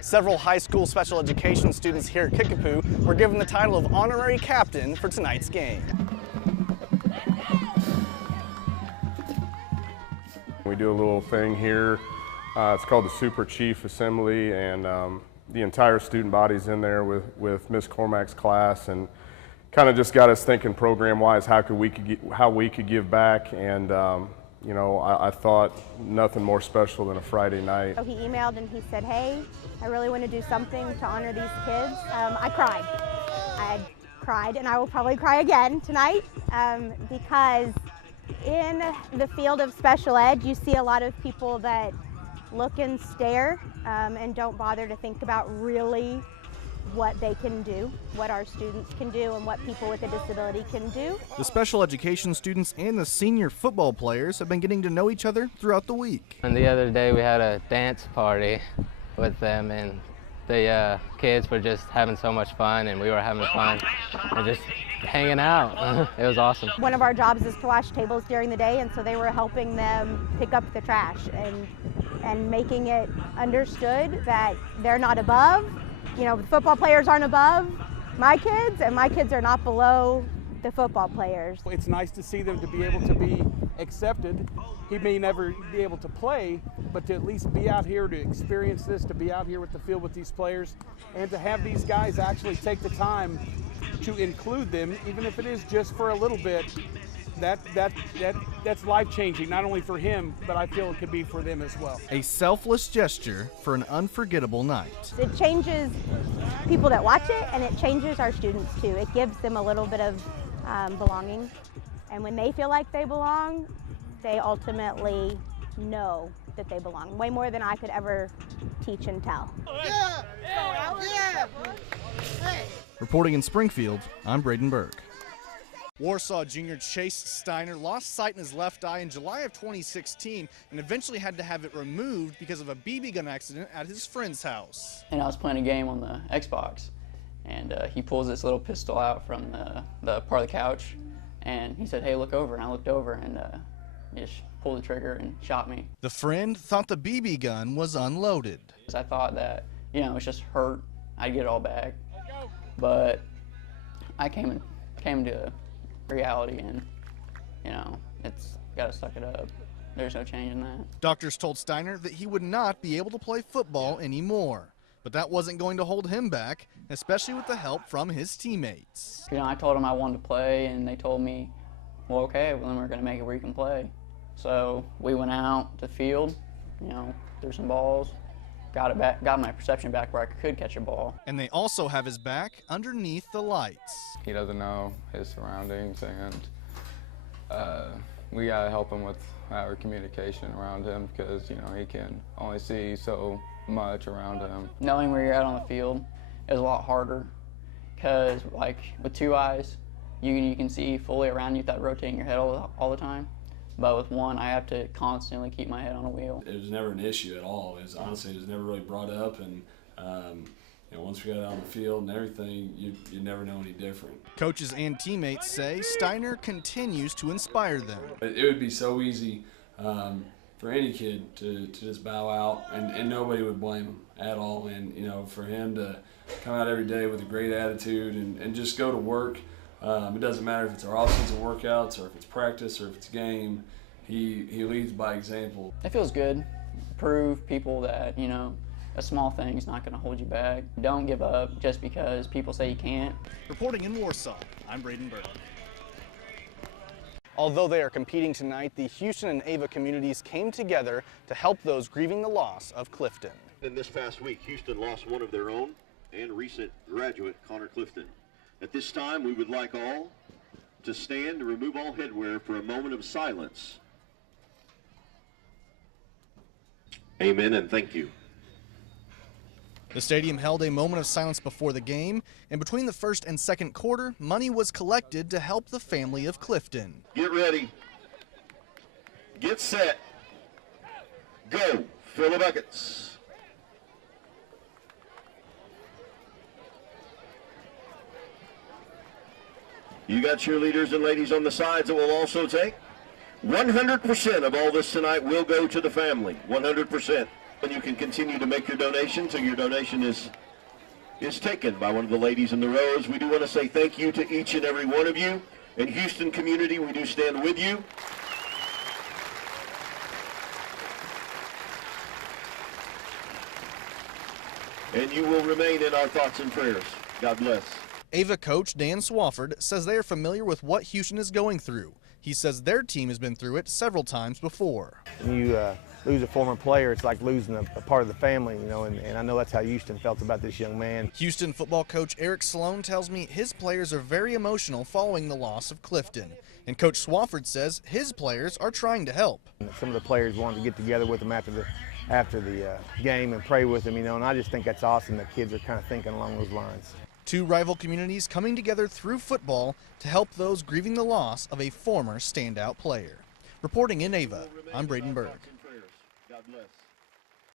Several high school special education students here at Kickapoo were given the title of honorary captain for tonight's game. We do a little thing here. It's called the Super Chief Assembly, and the entire student body's in there with Miss Cormack's class, and kind of just got us thinking program-wise how we could give back, and you know, I thought nothing more special than a Friday night. So he emailed and he said, "Hey, I really want to do something to honor these kids." I cried. I cried, and I will probably cry again tonight because in the field of special ed, you see a lot of people that look and stare and don't bother to think about really what they can do, what our students can do, and what people with a disability can do. The special education students and the senior football players have been getting to know each other throughout the week. And the other day we had a dance party with them, and the kids were just having so much fun, and we were having fun and just hanging out. It was awesome. One of our jobs is to wash tables during the day, and so they were helping them pick up the trash and making it understood that they're not above. You know, the football players aren't above my kids, and my kids are not below the football players. It's nice to see them to be able to be accepted. He may never be able to play, but to at least be out here to experience this, to be out here with the field with these players, and to have these guys actually take the time to include them, even if it is just for a little bit, that's life-changing, not only for him, but I feel it could be for them as well. A selfless gesture for an unforgettable night. It changes people that watch it, and it changes our students too. It gives them a little bit of belonging, and when they feel like they belong, they ultimately know that they belong, way more than I could ever teach and tell. Yeah. Yeah. Hey. Reporting in Springfield, I'm Braden Burke. Warsaw junior Chase Steiner lost sight in his left eye in July of 2016 and eventually had to have it removed because of a BB gun accident at his friend's house. And I was playing a game on the Xbox, and he pulls this little pistol out from the part of the couch, and he said, "Hey, look over." And I looked over, and he just pulled the trigger and shot me. The friend thought the BB gun was unloaded. I thought that, you know, it's just hurt, I'd get it all back. But I came to reality, and you know, it's gotta suck it up. There's no change in that. Doctors told Steiner that he would not be able to play football anymore, but that wasn't going to hold him back, especially with the help from his teammates. You know, I told them I wanted to play, and they told me, well, okay, well, then we're gonna make it where you can play. So we went out to the field, you know, threw some balls, got it back, got my perception back where I could catch a ball. And they also have his back underneath the lights. He doesn't know his surroundings, and we gotta help him with our communication around him, because, you know, he can only see so much around him. Knowing where you're at on the field is a lot harder, because like with two eyes, you can see fully around you without rotating your head all the time. But with one, I have to constantly keep my head on a wheel. It was never an issue at all. Honestly, it was never really brought up, and you know, once we got out on the field and everything, you never know any different. Coaches and teammates say Steiner continues to inspire them. It would be so easy for any kid to just bow out, and nobody would blame him at all. And you know, for him to come out every day with a great attitude and just go to work. It doesn't matter if it's our off-season workouts or if it's practice or if it's game. He leads by example. It feels good. Prove people that, you know, a small thing is not going to hold you back. Don't give up just because people say you can't. Reporting in Warsaw, I'm Braden Burke. Although they are competing tonight, the Houston and Ava communities came together to help those grieving the loss of Clifton. In this past week, Houston lost one of their own and recent graduate, Connor Clifton. At this time, we would like all to stand and remove all headwear for a moment of silence. Amen and thank you. The stadium held a moment of silence before the game, and between the first and second quarter, money was collected to help the family of Clifton. Get ready. Get set. Go. Fill the buckets. You got cheerleaders and ladies on the sides that will also take. 100% of all this tonight will go to the family. 100%. And you can continue to make your donation till your donation is taken by one of the ladies in the rows. We do want to say thank you to each and every one of you. In Houston community, we do stand with you. And you will remain in our thoughts and prayers. God bless. Ava coach Dan Swafford says they are familiar with what Houston is going through. He says their team has been through it several times before. When you lose a former player, it's like losing a part of the family, you know, and I know that's how Houston felt about this young man. Houston football coach Eric Sloan tells me his players are very emotional following the loss of Clifton. And Coach Swafford says his players are trying to help. Some of the players wanted to get together with him after the game and pray with him, you know, and I just think that's awesome that kids are kind of thinking along those lines. Two rival communities coming together through football to help those grieving the loss of a former standout player. Reporting in Ava, I'm Braden Burke. God bless.